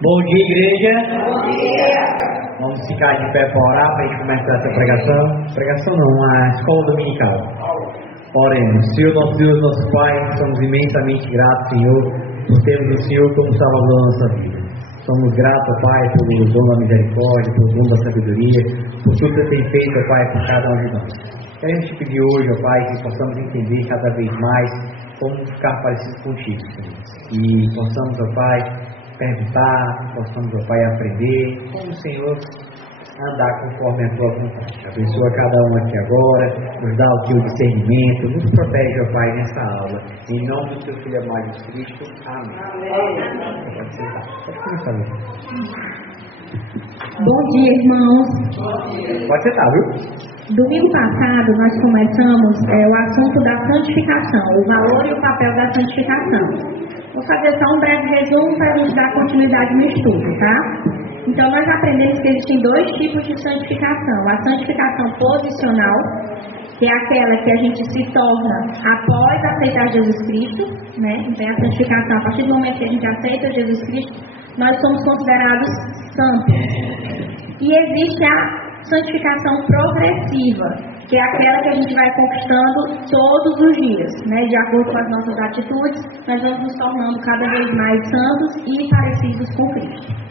Bom dia, igreja. Bom dia. Vamos ficar de pé para orar para a gente começar essa pregação. Pregação não, a escola dominical. Oremos. Senhor, nosso Deus, nosso Pai, somos imensamente gratos, Senhor, por termos o Senhor como Salvador da nossa vida. Somos gratos, Pai, pelo dom da misericórdia, pelo dom da sabedoria, por tudo que tem feito, Pai, por cada um de nós. Queremos te pedir hoje, Pai, que possamos entender cada vez mais como ficar parecido contigo, Senhor. E possamos, Pai, perguntar, possamos, Pai, aprender como o Senhor andar conforme a tua vontade. Abençoa cada um aqui agora, nos dá o teu discernimento, nos protege, Pai, nessa aula. Em nome do teu Filho amado Jesus Cristo. Amém. Pode sentar. Pode começar, viu? Bom dia, irmãos. Pode sentar, viu? Domingo passado nós começamos o assunto da santificação, o valor e o papel da santificação. Vou fazer só um breve resumo para a gente dar continuidade no estudo, tá? Então nós aprendemos que existem dois tipos de santificação. A santificação posicional, que é aquela que a gente se torna após aceitar Jesus Cristo, né? Então a santificação, a partir do momento que a gente aceita Jesus Cristo, nós somos considerados santos. E existe a santificação progressiva, que é aquela que a gente vai conquistando todos os dias, né? De acordo com as nossas atitudes, nós vamos nos tornando cada vez mais santos e parecidos com Cristo.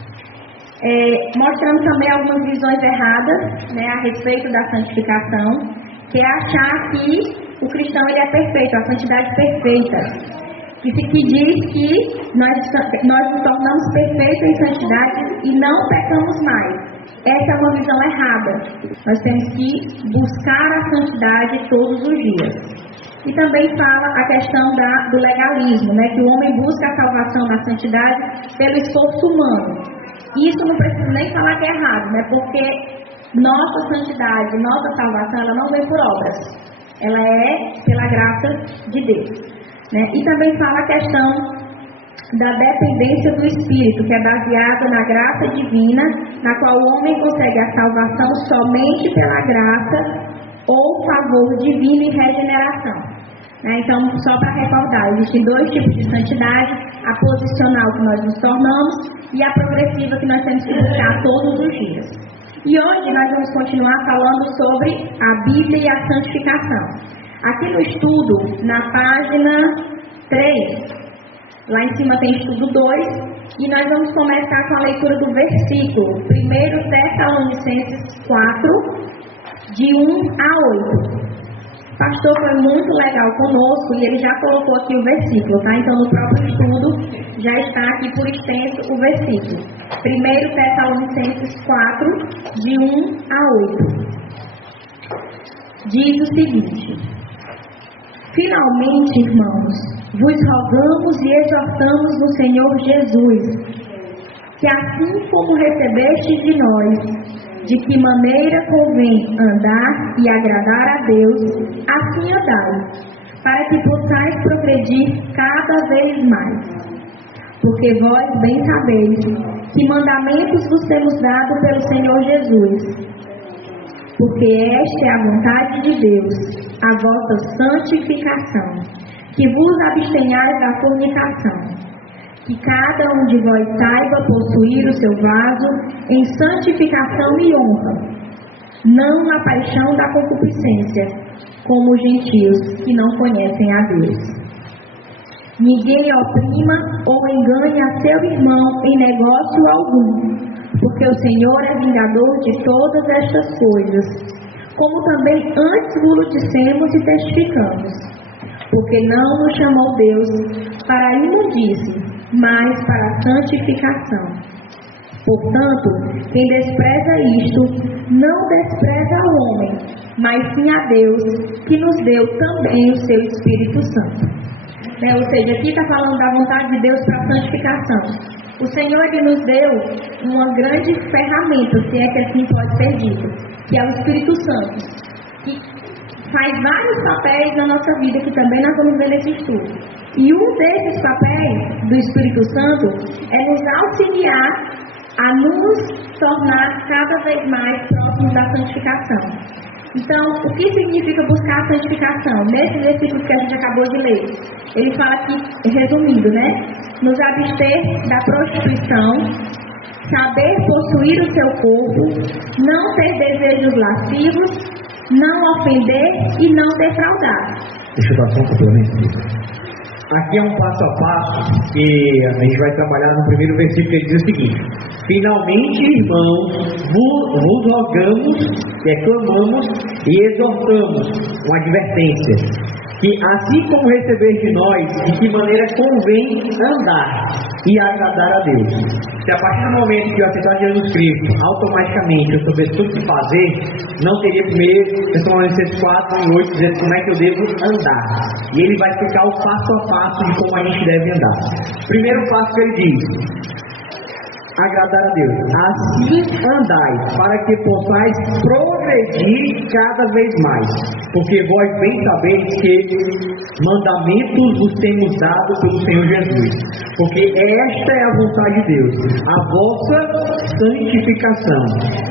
Mostrando também algumas visões erradas, né, a respeito da santificação, que é achar que o cristão ele é perfeito, a santidade perfeita, que diz que nós nos tornamos perfeitos em santidade e não pecamos mais. Essa é uma visão errada. Nós temos que buscar a santidade todos os dias. E também fala a questão do legalismo, né? Que o homem busca a salvação na santidade pelo esforço humano. Isso não preciso nem falar que é errado, né? Porque nossa santidade, nossa salvação, ela não vem por obras. Ela é pela graça de Deus, né? E também fala a questão da dependência do Espírito, que é baseada na graça divina, na qual o homem consegue a salvação somente pela graça ou favor divino e regeneração. Então, só para recordar, existem dois tipos de santidade: a posicional, que nós nos tornamos, e a progressiva, que nós temos que buscar todos os dias. E hoje nós vamos continuar falando sobre a Bíblia e a santificação. Aqui no estudo, na página 3, lá em cima tem estudo 2, e nós vamos começar com a leitura do versículo 1 Tessalonicenses 4, de 1 a 8. O pastor foi muito legal conosco e ele já colocou aqui o versículo, tá? Então no próprio estudo já está aqui por extenso o versículo. 1 Tessalonicenses 4, de 1 a 8. Diz o seguinte: finalmente, irmãos, vos rogamos e exortamos no Senhor Jesus, que assim como recebestes de nós, de que maneira convém andar e agradar a Deus, assim andai, para que possais progredir cada vez mais. Porque vós bem sabeis que mandamentos vos temos dado pelo Senhor Jesus. Porque esta é a vontade de Deus, a vossa santificação, que vos abstenhais da fornicação, que cada um de vós saiba possuir o seu vaso em santificação e honra, não na paixão da concupiscência, como os gentios que não conhecem a Deus. Ninguém oprima ou engane a seu irmão em negócio algum, porque o Senhor é vingador de todas estas coisas, como também antes vos dissemos e testificamos, porque não nos chamou Deus para a imundície, mas para a santificação. Portanto, quem despreza isto, não despreza ao homem, mas sim a Deus, que nos deu também o seu Espírito Santo. Ou seja, aqui está falando da vontade de Deus para a santificação. O Senhor ele nos deu uma grande ferramenta, se é que assim pode ser dito, que é o Espírito Santo, que faz vários papéis na nossa vida, que também nós vamos ver nesse estudo. E um desses papéis do Espírito Santo é nos auxiliar a nos tornar cada vez mais próximos da santificação. Então, o que significa buscar a santificação? Nesse versículo que a gente acabou de ler, ele fala aqui, resumindo, né? Nos abster da prostituição, saber possuir o seu corpo, não ter desejos lascivos, não ofender e não defraudar. Deixa eu dar só um complemento. Aqui é um passo a passo que a gente vai trabalhar no primeiro versículo, que ele diz o seguinte: finalmente, irmãos, vos rogamos, clamamos e exortamos, uma advertência, que assim como receber de nós, de que maneira convém andar e agradar a Deus. Se a partir do momento que eu aceitar Jesus Cristo, automaticamente eu soubesse tudo que fazer, não teria primeiro, Tessalonicenses 4:8, dizendo como é que eu devo andar. E ele vai explicar o passo a passo de como a gente deve andar. Primeiro passo que ele diz: agradar a Deus. Assim andai, para que possais progredir cada vez mais. Porque vós bem sabeis que mandamentos vos temos dado pelo Senhor Jesus. Porque esta é a vontade de Deus, a vossa santificação,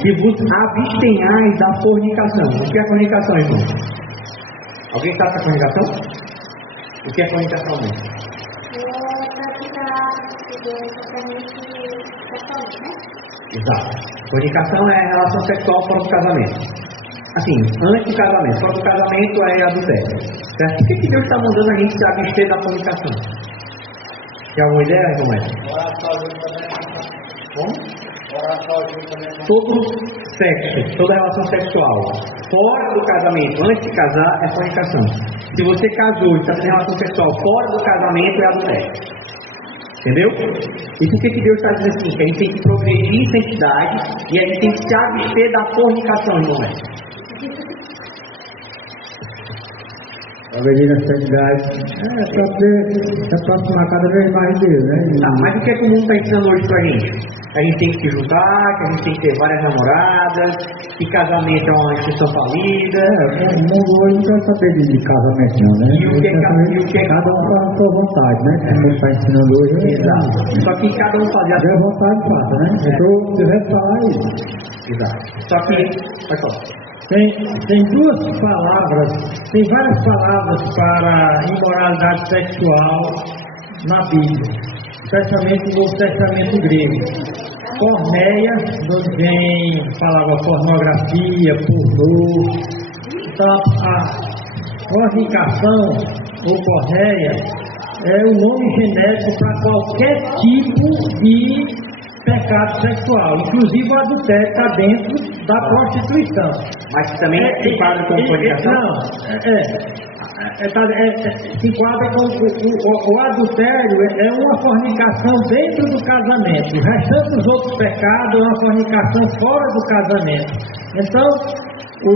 que vos abstenhais da fornicação. O que é fornicação, irmão? Alguém sabe da fornicação? O que é fornicação, irmão? Exato. Fornicação é a relação sexual fora do casamento. Assim, antes do casamento. Fora do casamento é adultério. Certo? Por que Deus está mandando a gente se abster da fornicação? Tem alguma ideia, irmão? Como? Todo sexo, toda relação sexual fora do casamento, antes de casar, é fornicação. Se você casou e está tendo relação sexual fora do casamento, é adultério. Entendeu? E por que Deus está dizendo assim? Que a gente tem que progredir em santidade e a gente tem que se abster da fornicação, irmão. Progredir na santidade para poder se aproximar cada vez mais de Deus, né? Mas o que é que o mundo está ensinando hoje para a gente? Que a gente tem que se juntar, que a gente tem que ter várias namoradas, que casamento é uma instituição falida. O mundo hoje não quer saber de casamento não, né? E o que é cada um faz a sua vontade, né? Como ele está ensinando hoje. Exato. Só que cada um fazia a sua vontade faça, né? Então, você vai falar isso. Exato. Só que, vai falar. Tem duas palavras, tem várias palavras para imoralidade sexual na Bíblia, especialmente no Novo Testamento grego. Porneia, onde vem a palavra pornografia, pornô. Então, a fornicação ou porneia é o nome genérico para qualquer tipo de pecado sexual, inclusive o adultério está dentro da prostituição. Mas também se enquadra com fornicação? Não, se enquadra com o adultério, é uma fornicação dentro do casamento. O restante dos outros pecados é uma fornicação fora do casamento. Então, o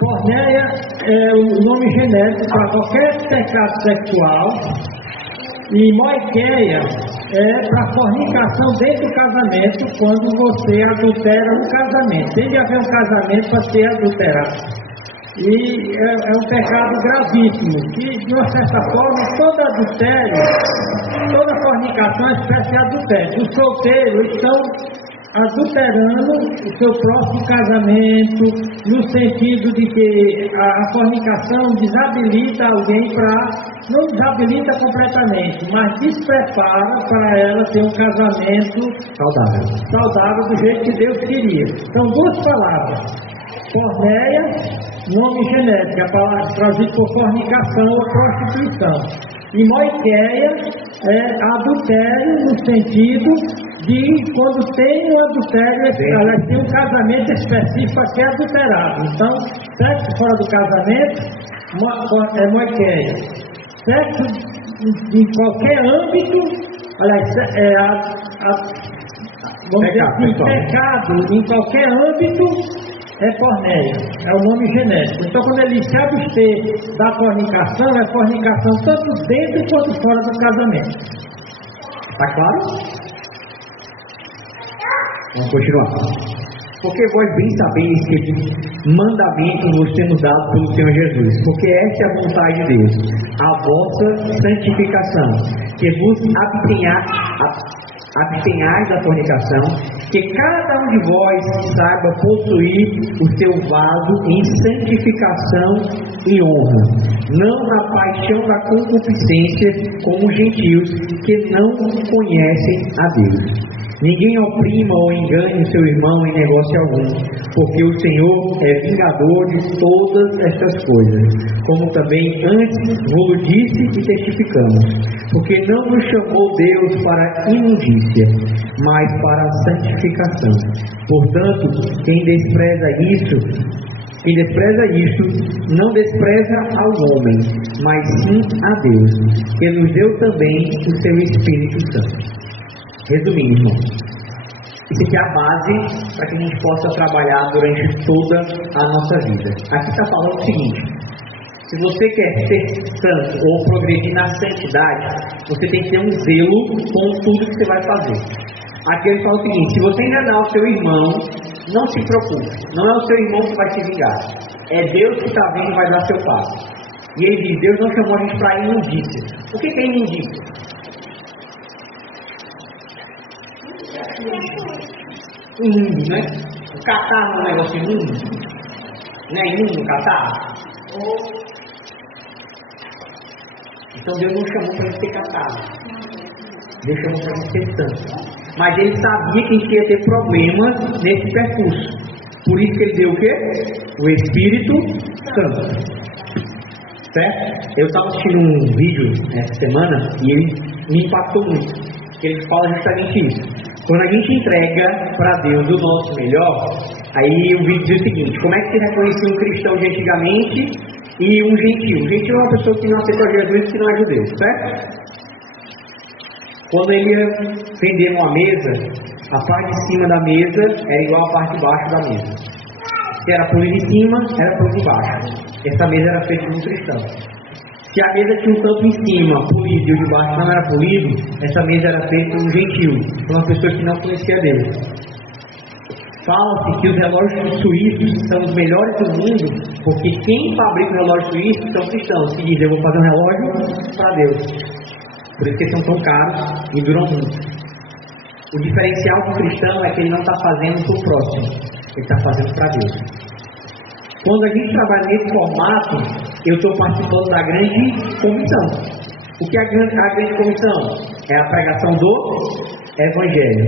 porneia é o nome genérico para qualquer pecado sexual. E moiqueia é para fornicação dentro do casamento, quando você adultera um casamento. Tem de haver um casamento para ser adulterado. E é um pecado gravíssimo. E, de uma certa forma, todo adultério, toda fornicação é espécie de adultério. Os solteiros estão adulterando o seu próximo casamento, no sentido de que a fornicação desabilita alguém não desabilita completamente, mas desprepara para ela ter um casamento saudável do jeito que Deus queria. São duas palavras: porneia, nome genérico, a palavra traduzida por fornicação ou prostituição. E moiqueia é adultério no sentido de quando tem um adultério, ela tem um casamento específico para ser adulterado. Então, sexo fora do casamento é moiqueia. Sexo em qualquer âmbito, vamos dizer assim, pecado em qualquer âmbito é porneia, é o nome genérico. Então, quando ele se abster da fornicação, é fornicação tanto dentro quanto fora do casamento. Está claro? Vamos continuar. Porque vós bem sabeis que mandamentos vos temos dado pelo Senhor Jesus, porque esta é a vontade de Deus, a vossa santificação, que vos abstenhais da fornicação, que cada um de vós saiba possuir o seu vaso em santificação e honra, não na paixão da concupiscência, como os gentios que não conhecem a Deus. Ninguém oprima ou engane seu irmão em negócio algum, porque o Senhor é vingador de todas estas coisas, como também antes vos disse e testificamos, porque não nos chamou Deus para imundícia, mas para a santificação. Portanto, quem despreza isto, não despreza ao homem, mas sim a Deus, que nos deu também o seu Espírito Santo. Resumindo, irmão, isso aqui é a base para que a gente possa trabalhar durante toda a nossa vida. Aqui está falando o seguinte: se você quer ser santo ou progredir na santidade, você tem que ter um zelo com tudo que você vai fazer. Aqui ele fala o seguinte: se você enganar o seu irmão, não se preocupe, não é o seu irmão que vai se vingar, é Deus que está vindo e vai dar seu passo. E ele diz: Deus não chamou a gente para imundícia. O que é imundícia? Imundo, né? O catarro é um negócio imundo. Não é imundo o catarro? Então Deus não chamou para a gente ter catarro. Deus chamou para a gente ter santo. Mas ele sabia que a gente ia ter problemas nesse percurso. Por isso que ele deu o quê? O Espírito Santo. Certo? Eu estava assistindo um vídeo essa semana e ele me impactou muito. Ele fala justamente isso. Quando a gente entrega para Deus o nosso melhor, aí o vídeo diz o seguinte: como é que você reconhecia um cristão de antigamente e um gentil? O gentil é uma pessoa que não aceitou Jesus e que não é judeu, certo? Quando ele ia vender uma mesa, a parte de cima da mesa era igual à parte de baixo da mesa. Se era polido em cima, era polido embaixo. Essa mesa era feita por um cristão. Se a mesa tinha um tampo em cima, polido, e o de baixo não era polido, essa mesa era feita por um gentil, por uma pessoa que não conhecia Deus. Fala-se que os relógios suíços são os melhores do mundo, porque quem fabrica o relógio suíço são cristãos, que dizem: eu vou fazer um relógio para Deus. Por isso que eles são tão caros e duram muito. O diferencial do cristão é que ele não está fazendo para o próximo, ele está fazendo para Deus. Quando a gente trabalha nesse formato, eu estou participando da grande comissão. O que é a grande comissão? É a pregação do Evangelho.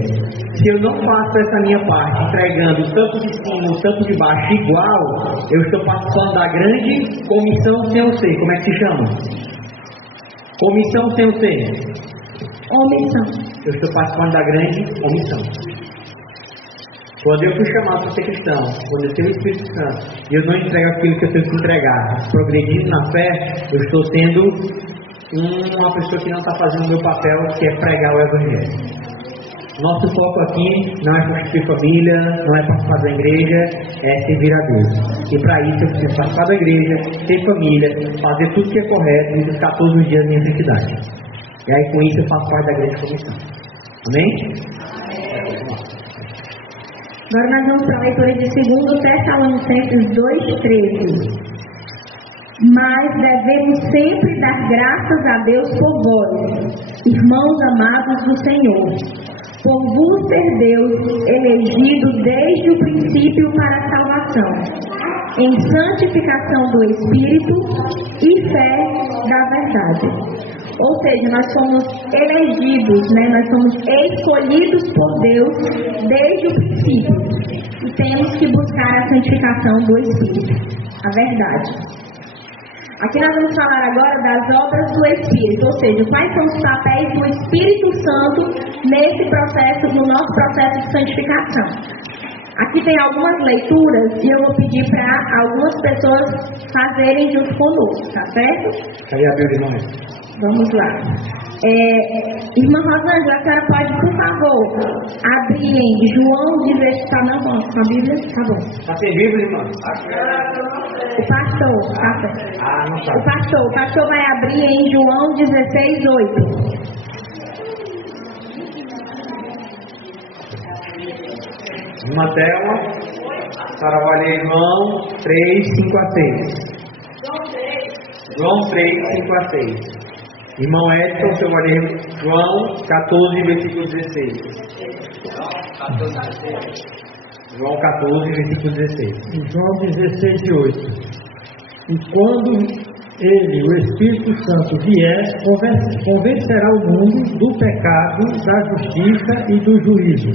Se eu não faço essa minha parte, entregando o tanto de cima, o tanto de baixo igual, eu estou participando da grande comissão sem o ser. Como é que se chama? Comissão sem o ser. Omissão. Eu estou participando da grande omissão. Quando eu fui chamado para ser cristão, quando eu tenho o Espírito Santo, e eu não entrego aquilo que eu tenho que entregar, progredindo na fé, eu estou sendo uma pessoa que não está fazendo o meu papel, que é pregar o Evangelho. Nosso foco aqui não é constituir família, não é participar da igreja, é servir a Deus. E para isso eu preciso participar da igreja, ter família, fazer tudo que é correto e buscar todos os dias a minha santidade. E aí com isso eu faço parte da grande comissão. Amém? Agora nós vamos para a leitura de 2 Tessalonicenses 2,13. Mas devemos sempre dar graças a Deus por vós, irmãos amados do Senhor, por vos ser Deus elegido desde o princípio para a salvação, em santificação do Espírito e fé da verdade. Ou seja, nós somos elegidos, nós somos escolhidos por Deus desde o princípio. E temos que buscar a santificação do Espírito, a verdade. Aqui nós vamos falar agora das obras do Espírito, ou seja, quais são os papéis do Espírito Santo nesse processo, no nosso processo de santificação. Aqui tem algumas leituras e eu vou pedir para algumas pessoas fazerem junto conosco, tá certo? Cadê a Bíblia, irmão? Vamos lá. Irmã Rosângela, a senhora pode, por favor, abrir em João 16. Tá não, com a Bíblia? Tá bom. Está sem Bíblia, irmã? O pastor, tá certo. Não tá. O pastor vai abrir em João 16:8. Uma tela, a senhora vai ler João 3, 5 a 6. João 3, 5 a 6. Irmão Edson, seu guarda, João 14, versículo 16. João 14, versículo 16. João 16:8. E quando ele, o Espírito Santo, vier, convencerá o mundo do pecado, da justiça e do juízo.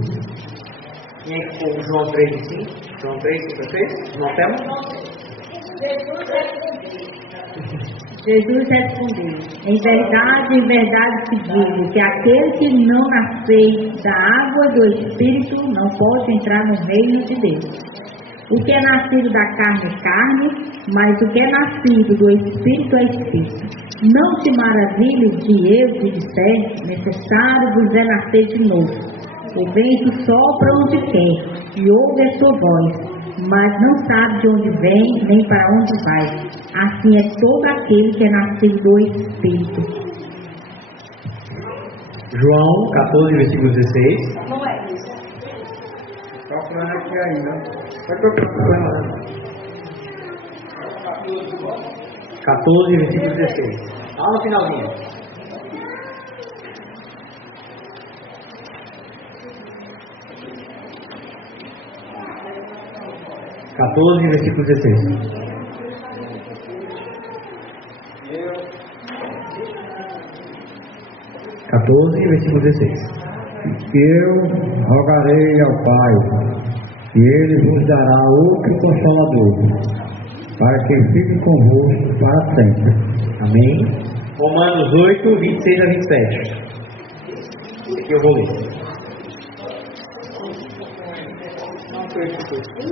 Quem é que foi João 3:5? João 3:16? Não temos? Jesus respondeu: em verdade te digo que aquele que não nascer da água e do Espírito não pode entrar no reino de Deus. O que é nascido da carne é carne, mas o que é nascido do Espírito é Espírito. Não te maravilhes de eu te disser, necessário vos é nascer de novo. O vento sopra onde quer e ouve a sua voz, mas não sabe de onde vem nem para onde vai. Assim é todo aquele que é nascido do Espírito. João 14, versículo 16. Não é isso. Procurando aqui ainda. Vai procurando. 14, versículo 16. Lá no finalzinho. Versículo 16. 14, versículo 16. Eu rogarei ao Pai, e Ele vos dará outro Consolador, para que fique convosco para sempre. Amém. Romanos 8, 26 a 27. Aqui eu vou ler.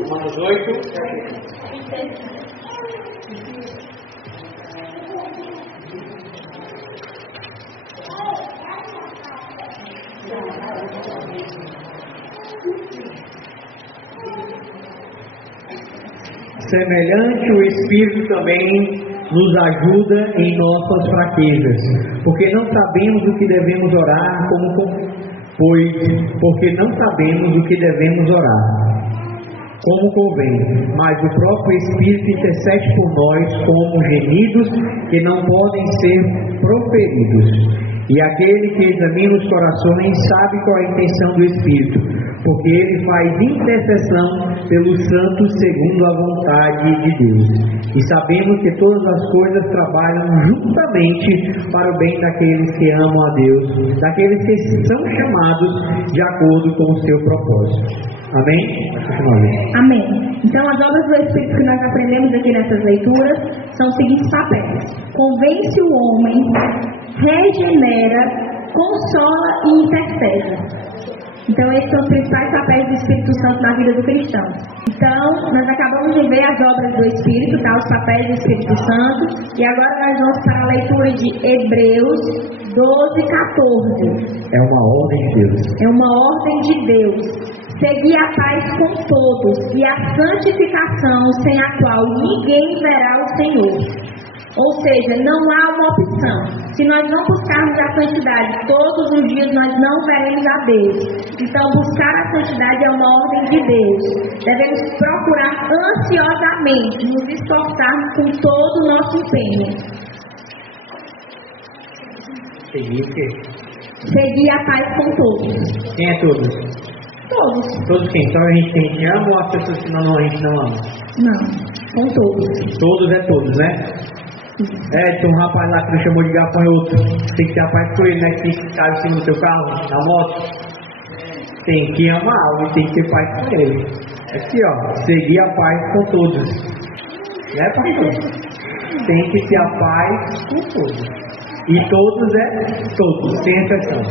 Romanos 8. Semelhante, o Espírito também nos ajuda em nossas fraquezas, porque não sabemos o que devemos orar porque não sabemos o que devemos orar como convém, mas o próprio Espírito intercede por nós como gemidos que não podem ser proferidos. E aquele que examina os corações sabe qual é a intenção do Espírito, porque ele faz intercessão pelos santos segundo a vontade de Deus. E sabemos que todas as coisas trabalham juntamente para o bem daqueles que amam a Deus, daqueles que são chamados de acordo com o seu propósito. Amém? Amém. Então, as obras do Espírito que nós aprendemos aqui nessas leituras são os seguintes papéis: convence o homem, regenera, consola e intercede. Então, esses são os principais papéis do Espírito Santo na vida do cristão. Então, nós acabamos de ver as obras do Espírito, tá? Os papéis do Espírito Santo. E agora nós vamos para a leitura de Hebreus 12, 14. É uma ordem de Deus. É uma ordem de Deus. Segui a paz com todos e a santificação, sem a qual ninguém verá o Senhor. Ou seja, não há uma opção. Se nós não buscarmos a santidade todos os dias, nós não veremos a Deus. Então, buscar a santidade é uma ordem de Deus. Devemos procurar ansiosamente, nos esforçarmos com todo o nosso empenho. Seguir o quê? Seguir a paz com todos. Quem é todos? Todos. Todos quem? Então a gente ama ou as pessoas que não, a gente não ama? Não, com todos. Todos é todos, né? Tem um rapaz lá que me chamou de gafanhoto. Tem que ter a paz com ele, né? Que cai em cima do seu carro, na moto. Tem que amar e tem que ter paz com ele. Aqui, ó, seguir a paz com todos. Né, pastor? Tem que ter a paz com todos. E todos é todos, sem exceção.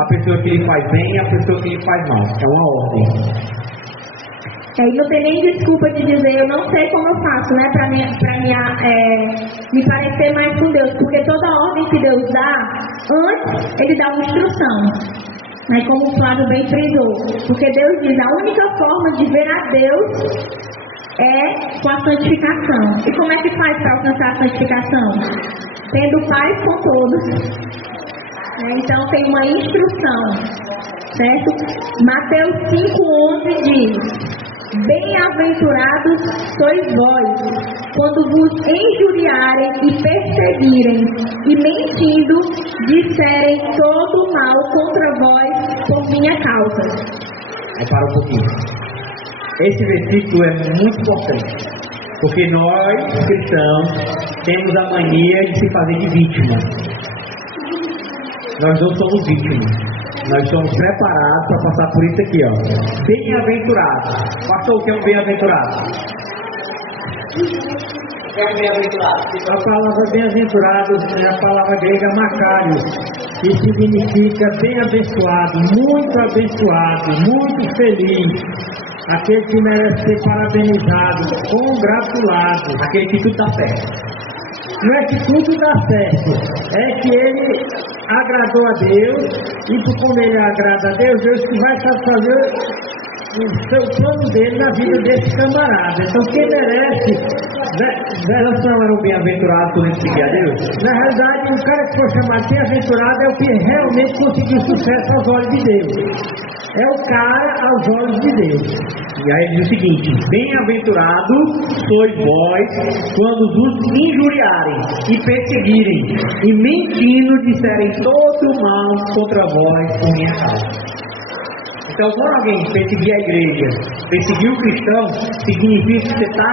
A pessoa que lhe faz bem e a pessoa que lhe faz mal. É uma ordem. E não tem nem desculpa de dizer, eu não sei como eu faço, né, para me parecer mais com Deus. Porque toda ordem que Deus dá, antes Ele dá uma instrução. Né, como o Flávio bem frisou. Porque Deus diz, a única forma de ver a Deus é com a santificação. E como é que faz para alcançar a santificação? Tendo paz com todos. Então tem uma instrução, certo? Mateus 5:11 diz: Bem-aventurados sois vós, quando vos injuriarem e perseguirem, e mentindo, disserem todo mal contra vós por minha causa. Aí para um pouquinho. Esse versículo é muito importante, porque nós, cristãos, temos a mania de se fazer de vítima. Nós não somos vítimas. Nós somos preparados para passar por isso aqui, ó. Bem-aventurado. Pastor, o que é um bem-aventurado? O que é um bem-aventurado? A palavra bem-aventurado é a palavra grega Macário, que significa bem-abençoado, muito feliz. Aquele que merece ser parabenizado, congratulado. Aquele que tudo dá certo. Não é que tudo dá certo, é que ele agradou a Deus, e como ele agrada a Deus, Deus que vai satisfazer o seu plano dele na vida desse camarada. Então quem merece, Nós não eram bem-aventurados quando eles seguiam a Deus? na realidade, o cara que for chamado bem-aventurado é o que realmente conseguiu sucesso aos olhos de Deus. É o cara aos olhos de Deus. E aí ele diz o seguinte: bem-aventurado sois vós quando vos injuriarem e perseguirem e mentindo disserem todo mal contra vós por minha causa. Então, quando alguém perseguir a igreja, perseguir o cristão, significa que você está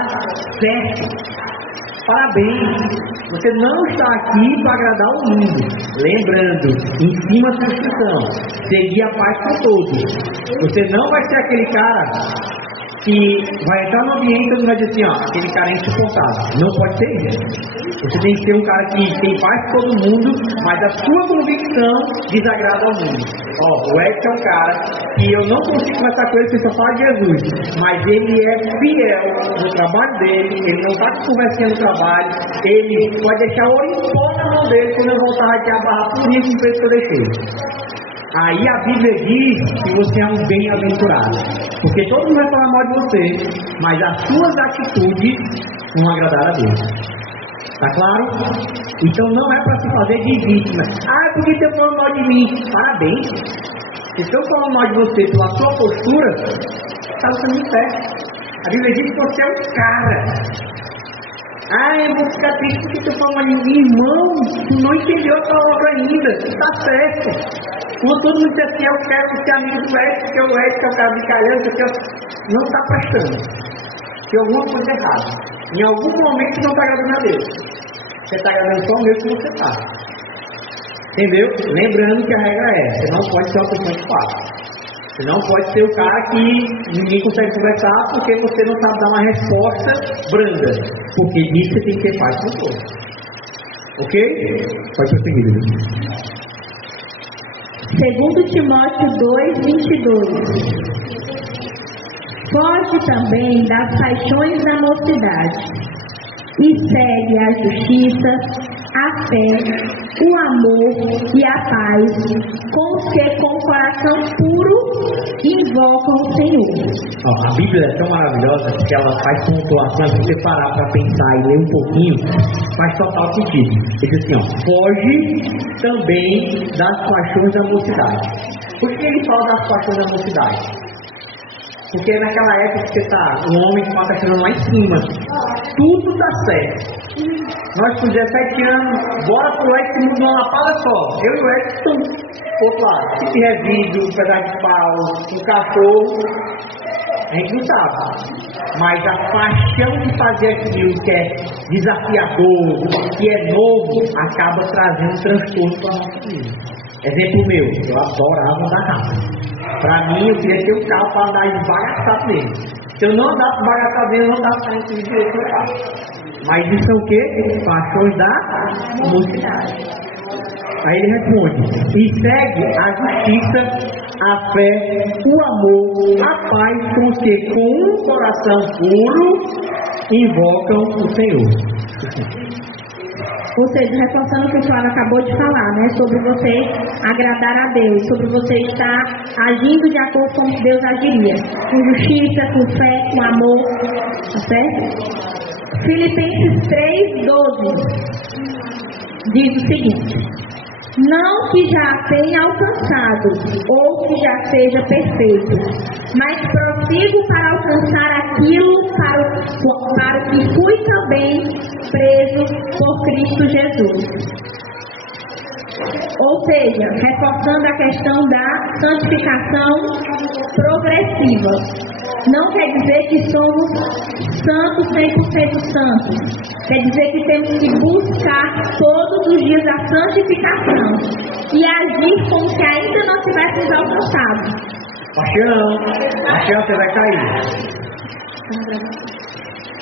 certo. Parabéns, você não está aqui para agradar o mundo. Lembrando, em cima da Constituição, seguir a paz com todos. Você não vai ser aquele cara que vai entrar no ambiente e vai dizer assim, ó, aquele cara é insuportável. Não pode ser isso. Você tem que ser um cara que tem paz com todo mundo, mas a sua convicção desagrada ao mundo. Ó, o Edson é um cara que eu não consigo conversar com ele porque só fala de Jesus, mas ele é fiel no trabalho dele, ele não está conversando no trabalho, ele pode deixar o ouro em pó na mão dele quando eu voltar aqui a barra por isso no preço que eu deixei. Aí a Bíblia diz que você é um bem-aventurado, porque todo mundo vai falar mal de você, mas as suas atitudes vão agradar a Deus. Tá claro? Então não é para se fazer de vítima. Ah, porque estão falando mal de mim? Parabéns. Se estão falando mal de você pela sua postura, está sendo muito certo. A Bíblia diz que você é um cara. Ah, eu vou ficar triste porque estão falando mal de mim. Irmão, tu não entendeu a palavra ainda. Está certo. Quando todo mundo diz assim, eu quero ser amigo do Edson, porque o Edson é o cara brincalhão, não está prestando. Tem alguma coisa errada. Em algum momento você não está agradando a Deus. Você está agradando só o Deus que você está. Entendeu? Lembrando que a regra é, você não pode ser uma pessoa de fato. Você não pode ser o cara que ninguém consegue conversar porque você não sabe dar uma resposta branda. Porque nisso você tem que ter paz com todos. Ok? Pode prosseguir, Deus. 2 Timóteo 2:22. Foge também das paixões da mocidade e segue a justiça, a fé, o amor e a paz, com os que com o coração puro invocam o Senhor. A Bíblia é tão maravilhosa que ela faz pontuações. Se você parar para pensar e ler um pouquinho, faz total sentido. Ele diz assim, ó, foge também das paixões da mocidade. Por que ele fala das paixões da mocidade? Porque naquela época que você está, um homem que passa tirando lá em cima, tudo está certo. Nós com 17 anos, bora pro Edson mudar uma lapada só. Eu e o Edson, outro lado, se tiver vídeo, um pedaço de pau, um cachorro, a gente não sabe. Mas a paixão de fazer aquilo que é desafiador, que é novo, acaba trazendo transtorno para a nossa vida. Exemplo meu, eu adorava andar rápido. Para mim, eu queria ter um carro para andar esbagaçado mesmo. Se eu não andasse esbagaçado mesmo, eu não dava saindo de direito no carro. Mas isso é o quê? Paixões da mocidade. Aí ele responde: e segue a justiça, a fé, o amor, a paz com os que com um coração puro invocam o Senhor. Ou seja, reforçando o que o Flávio acabou de falar, né? Sobre você agradar a Deus, sobre você estar agindo de acordo com o que Deus agiria. Com justiça, com fé, com amor. Tá certo? Filipenses 3:12 diz o seguinte: não que já tenha alcançado ou que já seja perfeito, mas prossigo para alcançar aquilo para o que fui também preso por Cristo Jesus. Ou seja, reforçando a questão da santificação progressiva. Não quer dizer que somos santos, 100% santos. Quer dizer que temos que buscar todos os dias a santificação e agir como se ainda não tivéssemos alcançado. Baixão, você vai cair.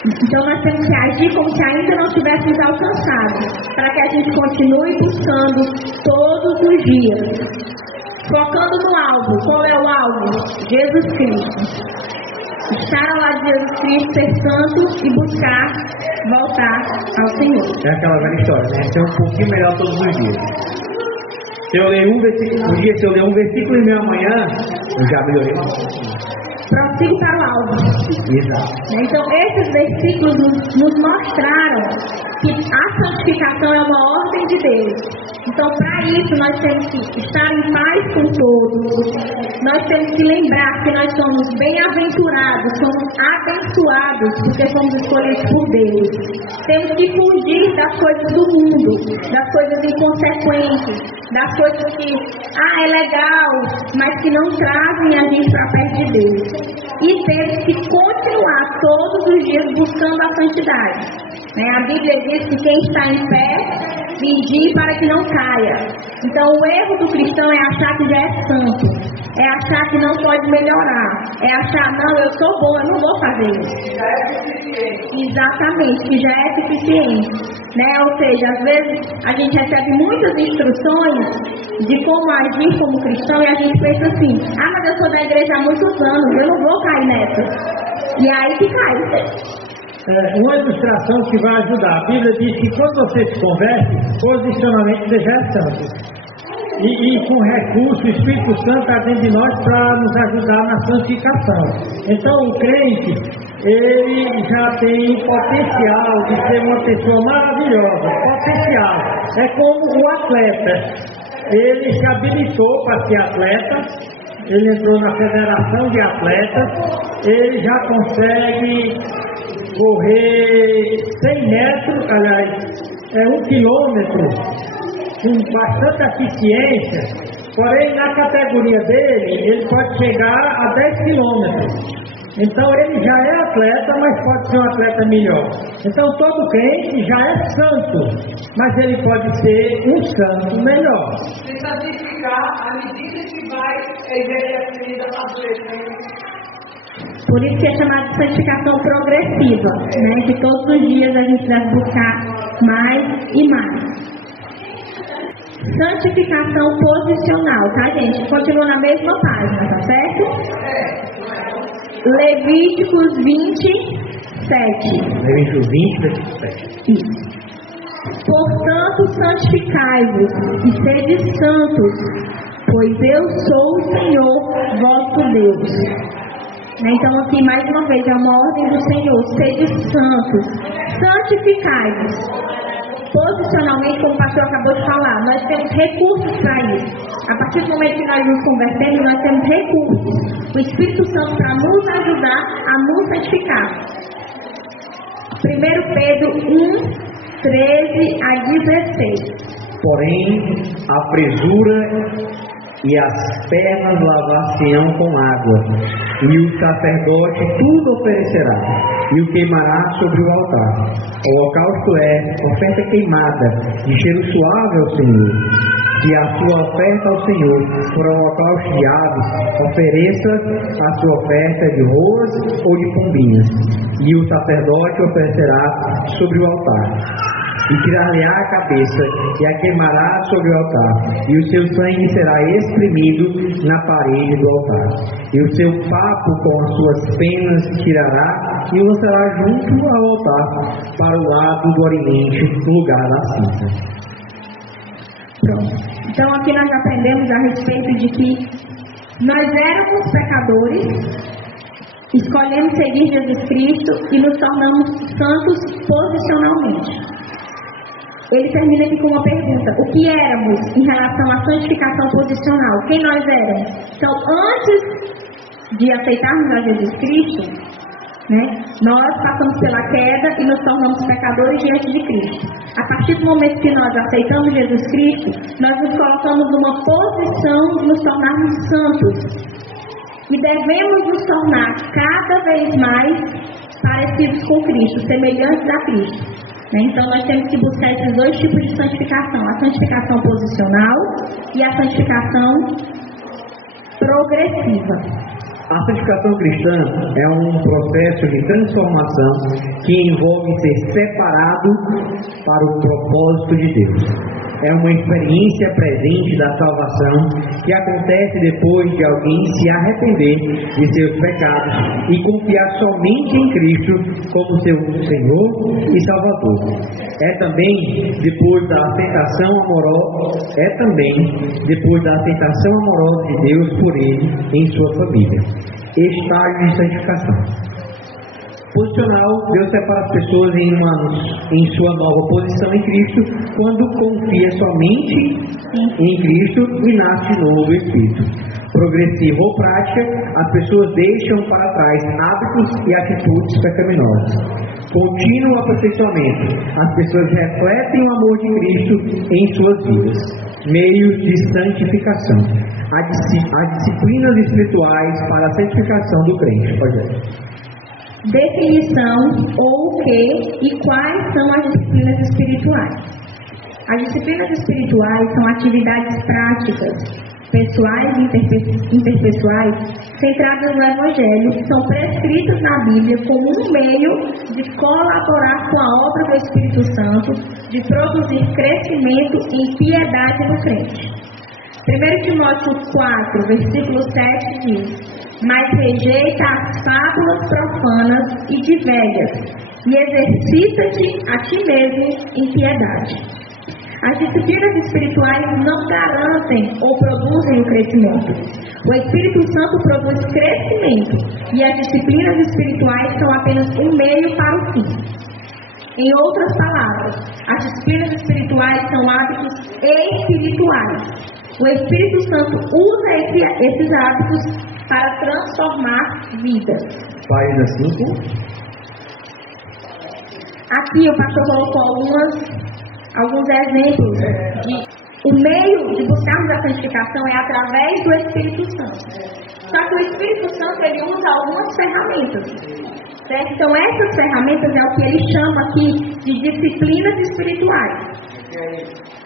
Então nós temos que agir como se ainda não tivéssemos alcançado, para que a gente continue buscando todos os dias, focando no alvo. Qual é o alvo? Jesus Cristo. Estar ao lado de Jesus Cristo, ser santo e buscar voltar ao Senhor. É aquela velha história, né? Ser um pouquinho melhor todos os dias. Se eu ler um versículo em minha manhã, eu já melhorei. Prossigo para o alvo. Exato. Então, esses versículos nos mostraram que a santificação é uma ordem de Deus. Então, para isso, nós temos que estar em paz com todos. Nós temos que lembrar que nós somos bem-aventurados, somos abençoados, porque somos escolhidos por Deus. Temos que fugir das coisas do mundo, das coisas inconsequentes, das coisas que, é legal, mas que não trazem a gente para perto de Deus. E temos que continuar todos os dias buscando a santidade. A Bíblia diz que quem está em pé, vigie para que não caia. Então o erro do cristão é achar que já é santo, é achar que não pode melhorar, é achar, não, eu sou bom, eu não vou fazer isso. Já é suficiente. Exatamente, que já é suficiente. Ou seja, às vezes a gente recebe muitas instruções de como agir como cristão e a gente pensa assim, mas eu sou da igreja há muitos anos, eu não vou cair nessa. E aí que cai. Uma ilustração que vai ajudar. A Bíblia diz que quando você se converte, posicionamento você já é santo. E com recurso, o Espírito Santo está dentro de nós para nos ajudar na santificação. Então o crente, ele já tem o potencial de ser uma pessoa maravilhosa. Potencial. É como o atleta. Ele se habilitou para ser atleta. Ele entrou na federação de atletas. Ele já consegue correr 100 metros, aliás, 1 quilômetro, com bastante eficiência, porém na categoria dele, ele pode chegar a 10 quilômetros. Então ele já é atleta, mas pode ser um atleta melhor. Então todo crente já é santo, mas ele pode ser um santo melhor. Se santificar à medida que vai envelhecendo a doença. Por isso que é chamado de santificação progressiva, que todos os dias a gente deve buscar mais e mais. Santificação posicional, tá, gente? Continua na mesma página, tá certo? Levíticos 27. Levíticos 27. Isso. Portanto, santificai-vos e sede santos, pois eu sou o Senhor vosso Deus. Então aqui mais uma vez é uma ordem do Senhor, sede santos, santificai-vos. Posicionalmente, como o pastor acabou de falar, nós temos recursos para isso. A partir do momento que nós nos convertemos, nós temos recursos. O Espírito Santo para nos ajudar a nos santificar. 1 Pedro 1, 13 a 16. Porém, a presura e as pernas lavar-se-ão com água, e o sacerdote tudo oferecerá, e o queimará sobre o altar. O holocausto é oferta queimada, de cheiro suave ao Senhor. Se a sua oferta ao Senhor for um holocausto de aves, ofereça a sua oferta de roas ou de pombinhas, e o sacerdote oferecerá sobre o altar. E tirar-lhe-á a cabeça, e a queimará sobre o altar, e o seu sangue será exprimido na parede do altar. E o seu papo com as suas penas tirará, e o lançará junto ao altar, para o lado do oriente, no lugar da cinza. Pronto. Então aqui nós aprendemos a respeito de que nós éramos pecadores, escolhemos seguir Jesus Cristo e nos tornamos santos posicionalmente. Ele termina aqui com uma pergunta: o que éramos em relação à santificação posicional? Quem nós éramos? Então, antes de aceitarmos a Jesus Cristo, né, nós passamos pela queda e nos tornamos pecadores diante de Cristo. A partir do momento que nós aceitamos Jesus Cristo, nós nos colocamos numa posição de nos tornarmos santos. E devemos nos tornar cada vez mais parecidos com Cristo, semelhantes a Cristo. Então nós temos que buscar esses dois tipos de santificação: a santificação posicional e a santificação progressiva. A santificação cristã é um processo de transformação que envolve ser separado para o propósito de Deus. É uma experiência presente da salvação que acontece depois de alguém se arrepender de seus pecados e confiar somente em Cristo como seu Senhor e Salvador. É também depois da aceitação amorosa de Deus por ele em sua família. Estágio de santificação. Posicional, Deus separa as pessoas em sua nova posição em Cristo quando confia somente em Cristo e nasce de novo Espírito. Progressivo ou prática, as pessoas deixam para trás hábitos e atitudes pecaminosas. Contínuo aperfeiçoamento, as pessoas refletem o amor de Cristo em suas vidas. Meios de santificação, as disciplinas espirituais para a santificação do crente. Pode ver. Definição ou o que e quais são as disciplinas espirituais. As disciplinas espirituais são atividades práticas, pessoais e interpessoais, centradas no Evangelho, que são prescritas na Bíblia como um meio de colaborar com a obra do Espírito Santo, de produzir crescimento em piedade no crente. 1 Timóteo 4, versículo 7 diz: mas rejeita as fábulas profanas e de velhas, e exercita-te a ti mesmo em piedade. As disciplinas espirituais não garantem ou produzem o crescimento. O Espírito Santo produz crescimento, e as disciplinas espirituais são apenas um meio para o fim. Em outras palavras, as disciplinas espirituais são hábitos espirituais. O Espírito Santo usa esses hábitos para transformar vidas. Página 5. Aqui o pastor colocou alguns exemplos de o meio de buscarmos a santificação é através do Espírito Santo. Só que o Espírito Santo ele usa algumas ferramentas. Certo? Então essas ferramentas é o que ele chama aqui de disciplinas espirituais.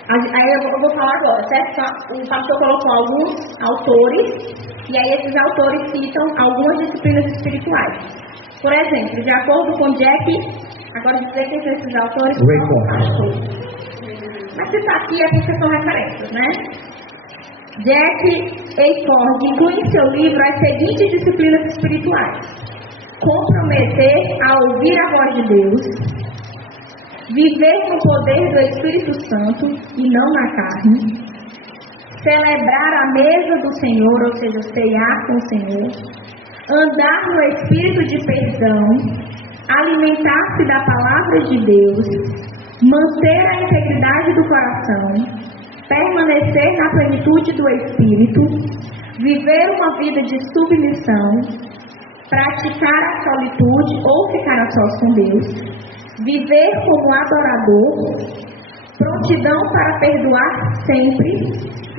Aí eu vou falar agora, certo? O pastor colocou alguns autores, e aí esses autores citam algumas disciplinas espirituais. Por exemplo, de acordo com Jack, agora dizer quem são esses autores, mas se está aqui é porque são referências, né? Jack A. Ford inclui em seu livro as seguintes disciplinas espirituais: comprometer a ouvir a voz de Deus, viver no poder do Espírito Santo e não na carne, celebrar a mesa do Senhor, ou seja, ceiar com o Senhor, andar no espírito de perdão, alimentar-se da palavra de Deus, manter a integridade do coração, permanecer na plenitude do Espírito, viver uma vida de submissão, praticar a solitude ou ficar a sós com Deus, viver como adorador, prontidão para perdoar sempre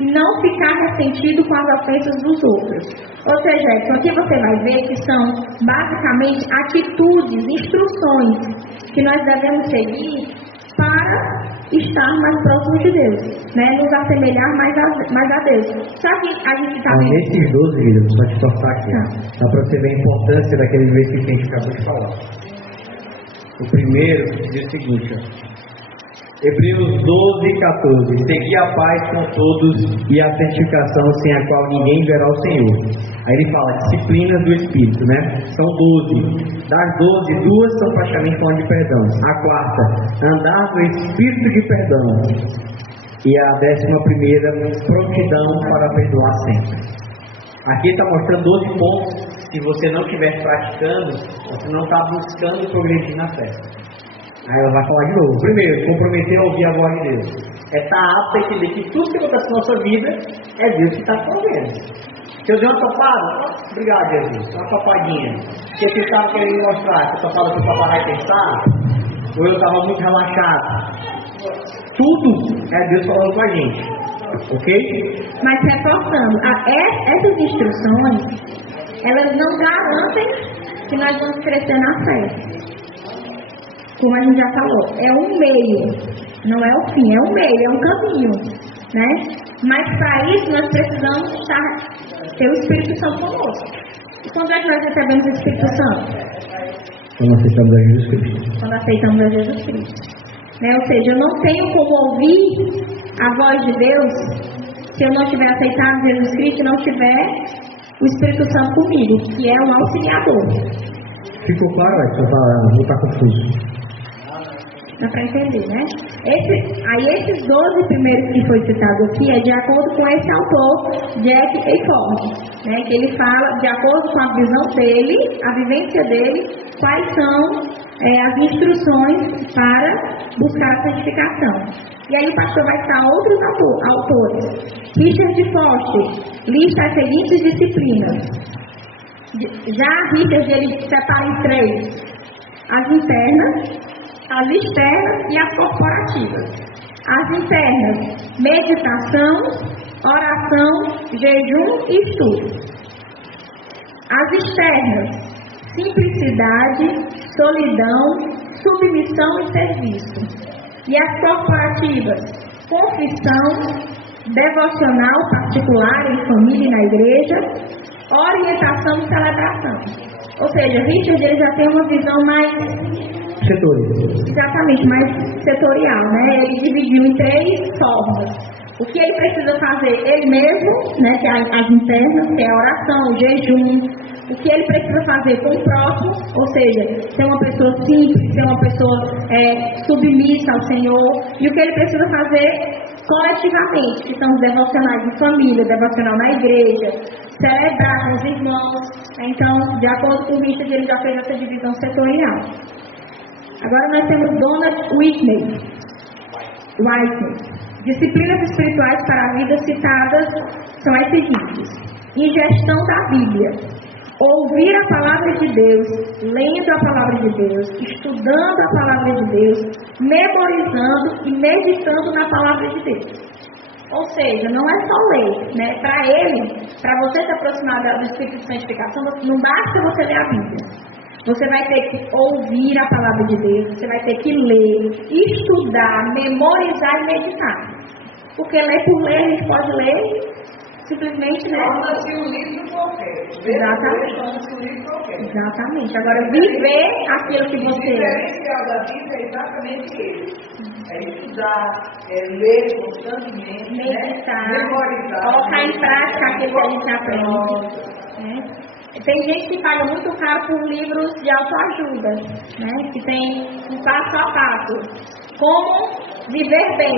e não ficar ressentido com as ofensas dos outros. Ou seja, então aqui você vai ver que são basicamente atitudes, instruções que nós devemos seguir para estar mais próximos de Deus, né? Nos assemelhar mais a Deus. Só que a gente está vendo... Nesses 12 vídeos, só te cortar aqui, dá para você ver a importância daquele versículo que a gente acabou de falar. O primeiro diz o seguinte, Hebreus 12, 14: segui a paz com todos e a santificação sem a qual ninguém verá o Senhor. Aí ele fala disciplinas do Espírito, né? São 12. Das 12, 2 são praticamente falando de perdão. A quarta, andar no Espírito de perdão. E a 11ª, prontidão para perdoar sempre. Aqui está mostrando 12 pontos. Se você não estiver praticando, você não está buscando progredir na fé. Aí ela vai falar de novo. Primeiro, comprometer a ouvir a voz de Deus. É estar apto a entender que tudo que acontece na nossa vida é Deus que está fazendo. Se eu der uma topada, obrigado, Jesus, uma topadinha. Porque você estava querendo mostrar essa topada para o papai testar, ou eu estava muito relaxado. Tudo é Deus falando com a gente, ok? Mas reforçando, essas instruções, elas não garantem que nós vamos crescer na fé. Como a gente já falou, é um meio, não é o fim, é um meio, é um caminho, né? Mas para isso nós precisamos ter o Espírito Santo conosco. E quando é que nós recebemos o Espírito Santo? Quando aceitamos a Jesus Cristo. Quando aceitamos a Jesus Cristo. Né? Ou seja, eu não tenho como ouvir a voz de Deus se eu não tiver aceitado Jesus Cristo e não tiver o Espírito Santo comigo, que é um auxiliador. Ficou claro? Não está confuso. Dá para entender, né? Esses 12 primeiros que foi citado aqui é de acordo com esse autor, Jack Hayford, né? Que ele fala, de acordo com a visão dele, a vivência dele, quais são as instruções para buscar a santificação. E aí o pastor vai citar outros autores. Richard Foster lista as seguintes disciplinas. Já Richard, ele separa em 3. As internas, as externas e as corporativas. As internas, meditação, oração, jejum e estudo. As externas, simplicidade, solidão, submissão e serviço. E as corporativas, confissão, devocional particular em família e na igreja, orientação e celebração. Ou seja, Richard ele já tem uma visão mais setores. Exatamente, mais setorial, né? Ele dividiu em 3 formas. O que ele precisa fazer ele mesmo, né? Que é as internas, que é a oração, o jejum. O que ele precisa fazer com o próximo, ou seja, ser uma pessoa simples, ser uma pessoa submissa ao Senhor. E o que ele precisa fazer coletivamente, que são os devocionais de família, devocional na igreja, celebrar com os irmãos. Então, de acordo com o Richard, ele já fez essa divisão setorial. Agora nós temos Donald Whitney. Disciplinas espirituais para a vida citadas são as seguintes: ingestão da Bíblia, ouvir a palavra de Deus, lendo a palavra de Deus, estudando a palavra de Deus, memorizando e meditando na palavra de Deus. Ou seja, não é só ler, né? Para ele, para você se aproximar do Espírito de Santificação, não basta você ler a Bíblia. Você vai ter que ouvir a palavra de Deus, você vai ter que ler, estudar, memorizar e meditar. Porque ler por ler, a gente pode ler simplesmente, né? Torna-se um livro profético. Exatamente. Agora, viver aquilo que você O diferencial da Bíblia é exatamente isso. É estudar, é ler constantemente, meditar, memorizar, colocar em prática aquilo que a gente aprende. Né? Tem gente que paga muito caro por livros de autoajuda, né? Que tem um passo a passo. Como viver bem.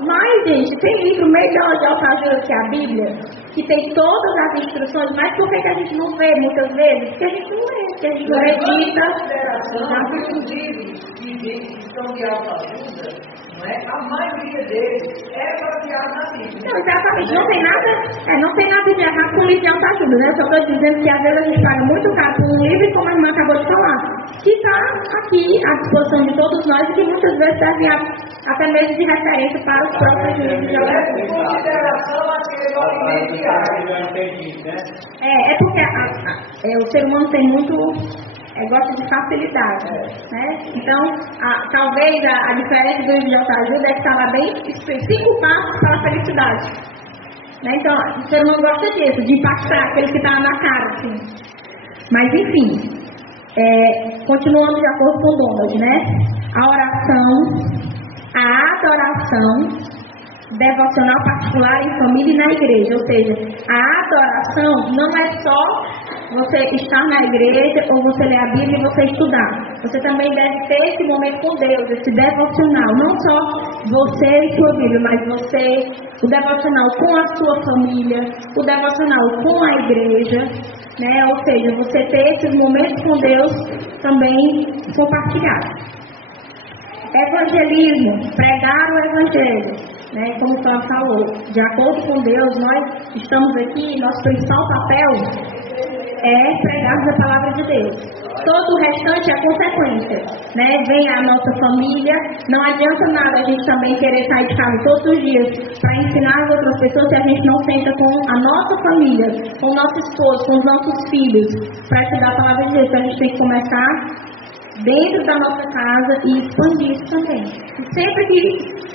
Mas, gente, tem livro melhor de autoajuda que a Bíblia, que tem todas as instruções, mas por que a gente não vê muitas vezes? Porque a gente não lê, porque a gente não medita. Inclusive, que são de autoajuda, não é? A maioria deles é baseada na Bíblia. Não, exatamente. Não tem nada de errado com o livro de autoajuda, né? Eu só estou dizendo que às vezes a gente paga muito caro por um livro, como a irmã acabou de falar, que está aqui à disposição de todos nós e que muitas vezes serve até mesmo de referência para os próprios livros de autoajuda. Em consideração àquele alimento diário. É porque o ser humano tem muito... gosta de facilidade, né? Então, talvez a diferença do livro de autoajuda é que está lá bem 5 passos para a felicidade. Né? Então, o ser humano gosta disso, de impactar aquele que está na cara, assim. Mas, enfim, continuando de acordo com o Donald, né? A oração, a adoração, devocional particular em família e na igreja. Ou seja, a adoração não é só você estar na igreja ou você ler a Bíblia e você estudar. Você também deve ter esse momento com Deus, esse devocional. Não só você e sua Bíblia, mas você, o devocional com a sua família, o devocional com a igreja, né? Ou seja, você ter esses momentos com Deus também compartilhados. Evangelismo, pregar o evangelho. né, como o Flávio falou, de acordo com Deus, nós estamos aqui, nosso principal papel é pregarmos a palavra de Deus. Todo o restante é consequência, né? Vem a nossa família, não adianta nada a gente também querer sair de casa todos os dias para ensinar as outras pessoas se a gente não senta com a nossa família, com o nosso esposo, com os nossos filhos, para estudar a palavra de Deus. Então a gente tem que começar dentro da nossa casa e expandir isso também. E sempre que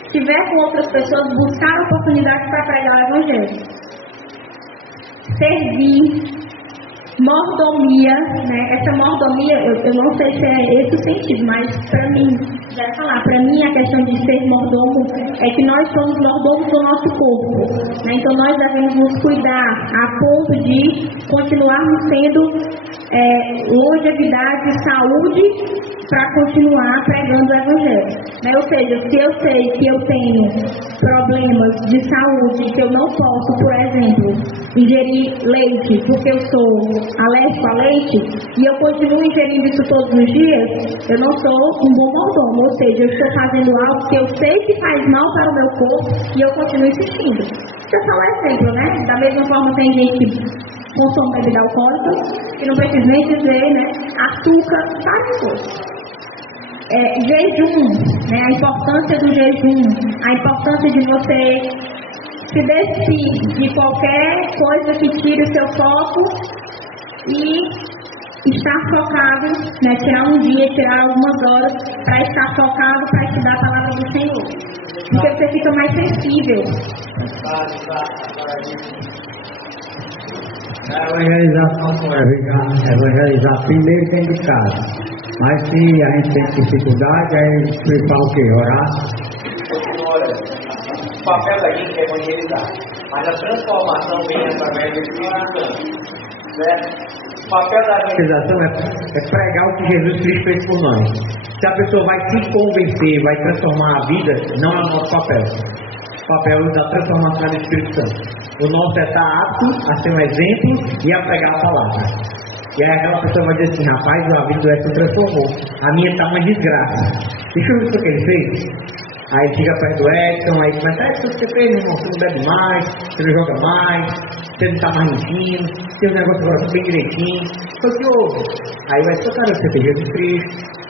estiver com outras pessoas, buscar oportunidades para pregar o Evangelho. Servir. Mordomia, né? Essa mordomia, eu não sei se é esse o sentido, mas para mim, já ia falar, para mim a questão de ser mordomo é que nós somos mordomos do nosso corpo, né? Então nós devemos nos cuidar a ponto de continuarmos tendo longevidade e saúde para continuar pregando o Evangelho, né? Ou seja, se eu sei que eu tenho problemas de saúde, que eu não posso, por exemplo, ingerir leite porque eu sou alérgico a leite, e eu continuo ingerindo isso todos os dias, eu não sou um bom mordomo, ou seja, eu estou fazendo algo que eu sei que faz mal para o meu corpo e eu continuo insistindo. Isso é só um exemplo, né? Da mesma forma tem gente que consome bebida alcoólica, que não precisa nem dizer, né? Açúcar, várias coisas. Jejum, né? A importância do jejum, a importância de você se despir de qualquer coisa que tire o seu foco e estar focado, né? Tirar um dia, tirar algumas horas para estar focado, para estudar a palavra do Senhor. Porque você fica mais sensível. A evangelização é evangelizar primeiro dentro de casa. Mas se a gente tem dificuldade, aí a gente fala o quê? Orar? O papel da gente é evangelizar, mas a transformação vem através do Espírito Santo, certo? O papel da evangelização é pregar o que Jesus Cristo fez por nós. Se a pessoa vai se convencer, vai transformar a vida, não é o nosso papel. O papel da transformação é do Espírito Santo. O nosso é estar apto a ser um exemplo e a pregar a palavra. E aí aquela pessoa vai dizer assim, rapaz, a vida do Edson transformou. A minha está uma desgraça. Deixa eu ver o que ele fez. Aí fica perto do Edson, aí começa, o que você fez, irmão? Você não bebe mais, você não joga mais, você não está mais mentindo, tem um negócio agora bem direitinho. Foi o que houve? Aí vai ser, cara, você tem Jesus Cristo,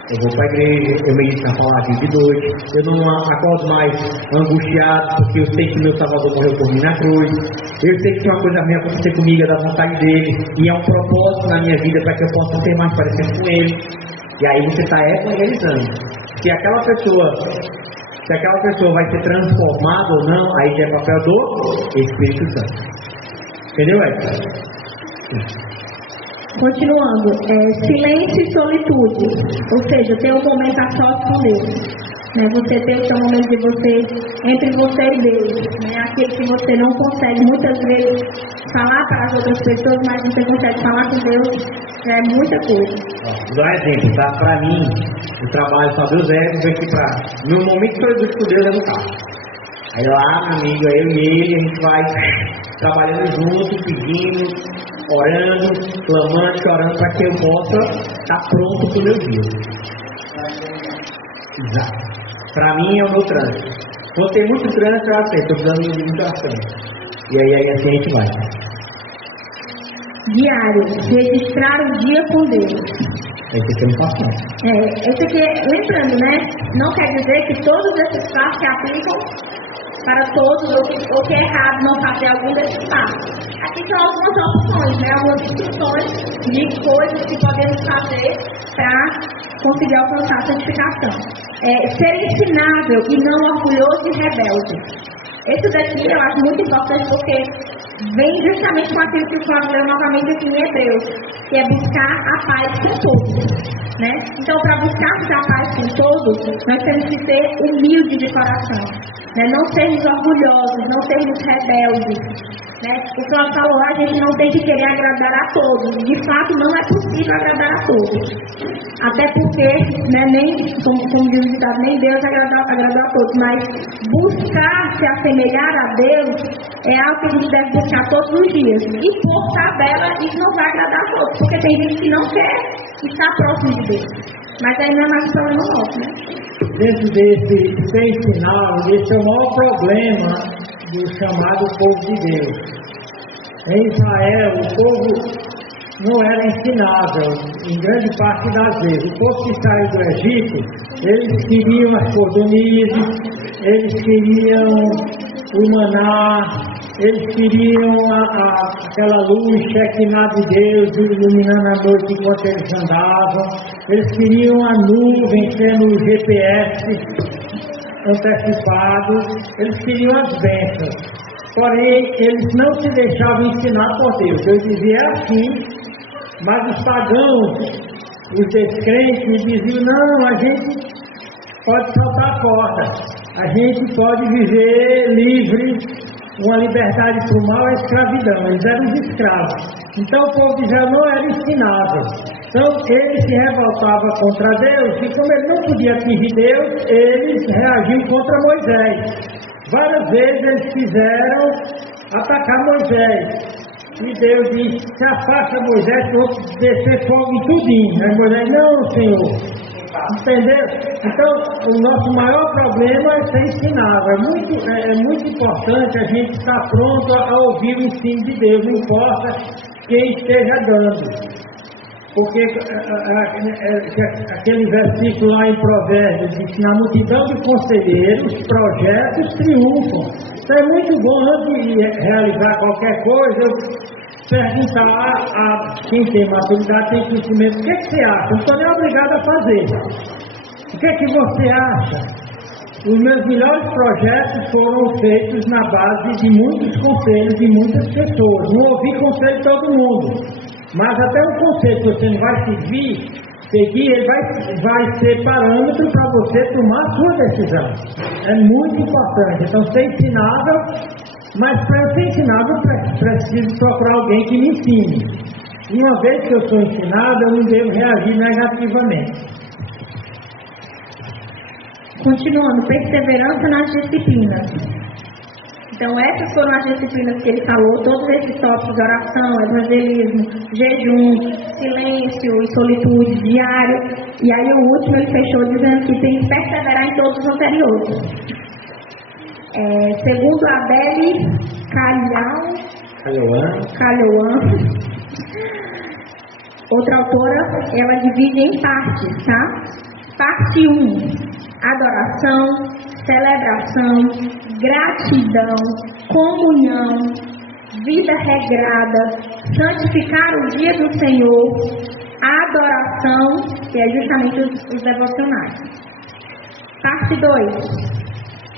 eu vou para a igreja, eu medito na palavra de noite, eu não acordo mais angustiado, porque eu sei que meu Salvador morreu por mim na cruz, eu sei que se uma coisa minha acontecer comigo é da vontade dele, e é um propósito na minha vida para que eu possa ser mais parecido com ele. E aí você está evangelizando. Se aquela pessoa vai ser transformada ou não, aí já é papel do Espírito Santo. Entendeu, Edson? Continuando, silêncio e solitude, ou seja, ter um momento a sós com Deus, né? Você ter o seu momento de você, entre você e Deus, né? Aquilo que você não consegue muitas vezes falar para as outras pessoas, mas você consegue falar com Deus, é muita coisa. Vou dar um exemplo, tá? Para mim, o trabalho só Deus é aqui para meu momento de produto com Deus é no carro. Aí lá, meu amigo, eu e ele, a gente vai trabalhando junto, pedindo, orando, clamando, chorando para que eu possa estar pronto para o meu dia. Exato. Para mim é o meu trânsito. Quando tem muito trânsito, eu aceito, estou precisando de muita ação. E aí assim a gente vai. Diário, registrar o dia com Deus. Esse aqui eu não faço mais. Esse aqui, lembrando, né? Não quer dizer que todos esses passos se aplicam para todos, ou que é errado não fazer algum desses passos. Aqui são algumas opções, né? Algumas instruções de coisas que podemos fazer para conseguir alcançar a santificação. Ser ensinável e não orgulhoso e rebelde. Esse daqui eu acho muito importante porque vem justamente com aquilo que o Flávio leu novamente aqui em Hebreus, que é buscar a paz com todos, né? Então, para buscarmos a paz com todos, nós temos que ser humildes de coração, né? Não sermos orgulhosos, não sermos rebeldes, né? O Flávio falou, a gente não tem que querer agradar a todos. De fato, não é possível agradar a todos. Até porque, né, nem, como diz o ditado, nem Deus agradou a todos, mas buscar se assemelhar a Deus é algo que a gente deve buscar todos os dias. E por tabela, isso não vai agradar a todos, porque tem gente que não quer estar próximo de Deus. Mas aí não é mais problema nosso, né? dentro desse ser ensinado, esse é o maior problema do chamado povo de Deus. Em Israel, o povo não era ensinável, em grande parte das vezes. O povo que saiu do Egito, eles queriam as cordonizes, eles queriam o maná, eles queriam aquela luz chequiná de Deus iluminando a noite enquanto eles andavam, eles queriam a nuvem sendo o GPS antecipado, eles queriam as bênçãos. Porém, eles não se deixavam ensinar por Deus. Deus dizia assim, mas os pagãos, os descrentes, diziam: não, a gente pode saltar a corda, a gente pode viver livre, uma liberdade para o mal é escravidão. Eles eram os escravos. Então o povo de Israel não era ensinável. Então ele se revoltava contra Deus, e como ele não podia atingir Deus, eles reagiam contra Moisés. Várias vezes eles quiseram atacar Moisés. E Deus disse: se afasta Moisés, que eu vou descer fogo em tudinho. Aí Moisés: não, Senhor. Entendeu? Então, o nosso maior problema é ser ensinável. É muito importante a gente estar pronto a ouvir o ensino de Deus, não importa quem esteja dando. Porque aquele versículo lá em Provérbios diz que na multidão de conselheiros, projetos triunfam. Então é muito bom, antes de realizar qualquer coisa, perguntar a quem tem maturidade, tem conhecimento: o que você acha? Não estou nem obrigado a fazer. O que você acha? Os meus melhores projetos foram feitos na base de muitos conselhos de muitas pessoas. Não ouvi conselho de todo mundo. Mas até o conselho que você não vai seguir, ele vai ser parâmetro para você tomar a sua decisão. É muito importante. Então, ser ensinável, mas para eu ser ensinável, eu preciso procurar alguém que me ensine. Uma vez que eu sou ensinado, eu não devo reagir negativamente. Continuando, perseverança nas disciplinas. Então, essas foram as disciplinas que ele falou, todos esses tópicos: oração, evangelismo, jejum, silêncio e solitude, diário. E aí o último ele fechou dizendo que tem que perseverar em todos os anteriores. Segundo a Adele Calhoan, outra autora, ela divide em partes, tá? Parte 1, adoração, celebração, gratidão, comunhão, vida regrada, santificar o dia do Senhor, adoração, que é justamente os devocionais. Parte 2.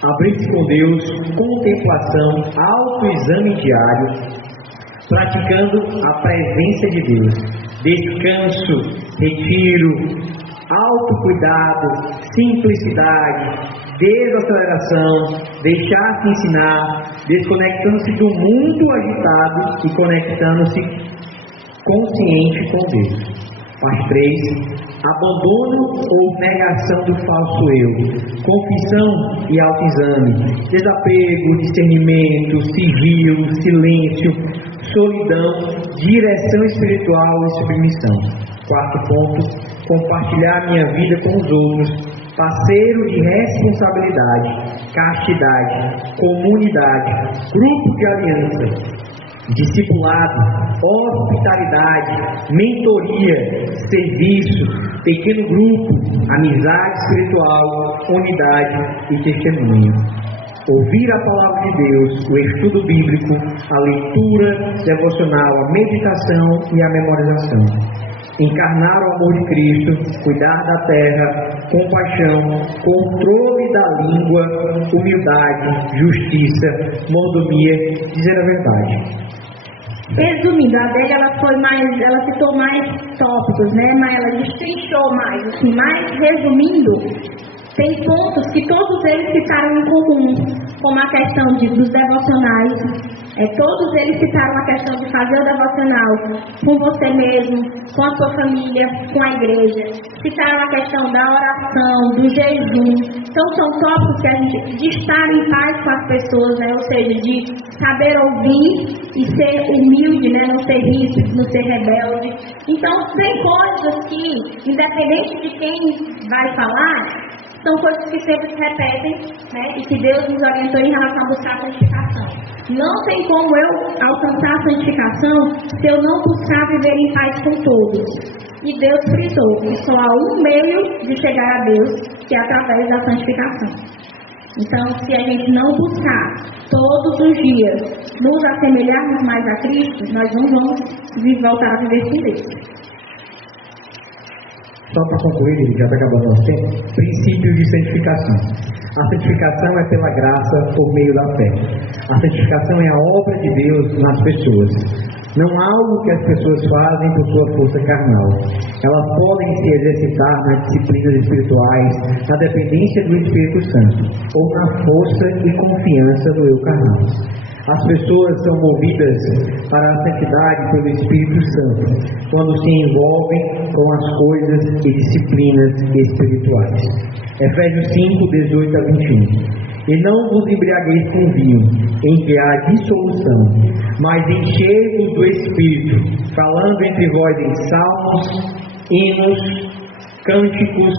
Abrir-se com Deus, contemplação, autoexame diário, praticando a presença de Deus, descanso, retiro, autocuidado, simplicidade, desaceleração, deixar-se ensinar, desconectando-se do mundo agitado e conectando-se consciente com Deus. Parte 3. Abandono ou negação do falso eu, confissão e autoexame, desapego, discernimento, sigilo, silêncio, solidão, direção espiritual e submissão. Quarto ponto, compartilhar minha vida com os outros, parceiro de responsabilidade, castidade, comunidade, grupo de aliança, discipulado, hospitalidade, mentoria, serviço, pequeno grupo, amizade espiritual, unidade e testemunho. Ouvir a palavra de Deus, o estudo bíblico, a leitura devocional, a meditação e a memorização. Encarnar o amor de Cristo, cuidar da terra, compaixão, controle da língua, humildade, justiça, mordomia, dizer a verdade. Resumindo, a Adélia ela citou mais tópicos, né? Mas ela destrinchou mais. Assim, mas resumindo, tem pontos que todos eles citaram em comum, como a questão dos devocionais. Todos eles citaram a questão de fazer o devocional com você mesmo, com a sua família, com a igreja. Citaram a questão da oração, do jejum. Então são tópicos que a gente, de estar em paz com as pessoas, né? Ou seja, de saber ouvir e ser humilde, né? Não ser ríspido, não ser rebelde. Então tem coisas que, independente de quem vai falar, São coisas que sempre se repetem, né? E que Deus nos orientou em relação a buscar a santificação. Não tem como eu alcançar a santificação se eu não buscar viver em paz com todos. E Deus frisou que só há um meio de chegar a Deus, que é através da santificação. Então, se a gente não buscar todos os dias nos assemelharmos mais a Cristo, nós não vamos voltar a viver sem Deus. Só para concluir, já está acabando o nosso tempo, princípios de santificação. A santificação é pela graça por meio da fé. A santificação é a obra de Deus nas pessoas. Não há algo que as pessoas fazem por sua força carnal. Elas podem se exercitar nas disciplinas espirituais, na dependência do Espírito Santo, ou na força e confiança do eu carnal. As pessoas são movidas para a santidade pelo Espírito Santo, quando se envolvem com as coisas e disciplinas espirituais. Efésios 5, 18 a 21. E não vos embriagueis com vinho, em que há dissolução, mas enchei-vos do Espírito, falando entre vós em salmos, hinos, cânticos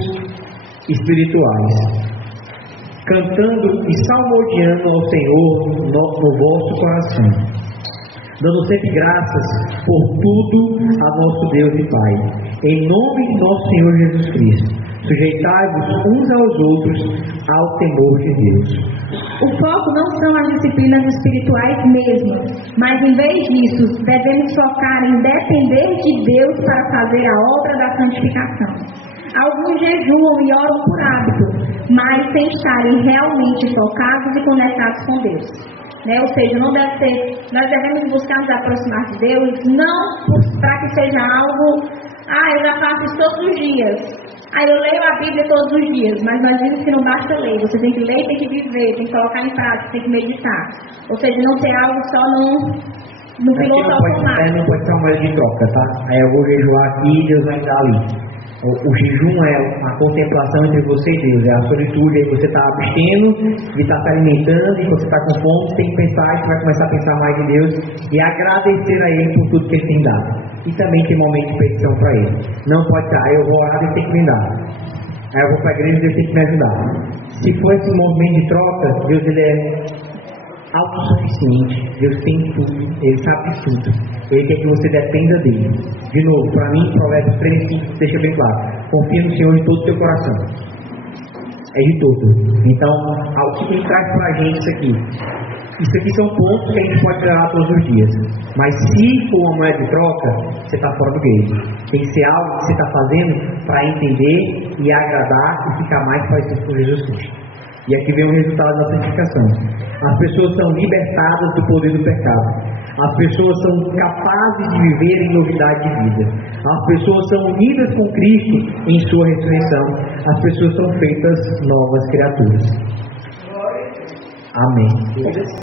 espirituais, cantando e salmodiando ao Senhor no vosso coração, dando sempre graças por tudo a nosso Deus e Pai, em nome de nosso Senhor Jesus Cristo. Sujeitai-vos uns aos outros ao temor de Deus. O foco não são as disciplinas espirituais mesmo, mas em vez disso, devemos focar em depender de Deus para fazer a obra da santificação. Alguns jejuam e oram por hábito, mas sem estarem realmente focados e conectados com Deus. Ou seja, não deve ser, nós devemos buscar nos aproximar de Deus, não para que seja algo, eu já faço isso todos os dias. Eu leio a Bíblia todos os dias, mas nós vimos que não basta ler, você tem que ler e tem que viver, tem que colocar em prática, tem que meditar. Ou seja, não ter algo só no piloto automático. Não pode ser uma moeda de troca, tá? Aí eu vou jejuar aqui e Deus vai me dar ali. O jejum é a contemplação entre você e Deus, é a solitude, aí você está abstendo de estar se alimentando, e você está com fome, você tem que pensar, você vai começar a pensar mais em Deus e agradecer a Ele por tudo que Ele tem dado. E também tem momento de petição para Ele. Não pode ser, eu vou orar, Deus tem que me dar. Aí eu vou para a igreja, Deus tem que me ajudar. Se for esse movimento de troca, Deus ele é autossuficiente, Deus tem tudo, Ele sabe de tudo. Ele quer que você dependa dEle. De novo, para mim, Provérbios 3:5 deixa bem claro: confia no Senhor de todo o teu coração. É de todo. Então, o que Ele traz para a gente isso aqui são pontos que a gente pode treinar todos os dias. Mas se for uma moeda de troca, você está fora do game. Tem que ser algo que você está fazendo para entender e agradar e ficar mais parecido com Jesus Cristo. E aqui vem o resultado da santificação. As pessoas são libertadas do poder do pecado. As pessoas são capazes de viver em novidade de vida. As pessoas são unidas com Cristo em sua ressurreição. As pessoas são feitas novas criaturas. Amém.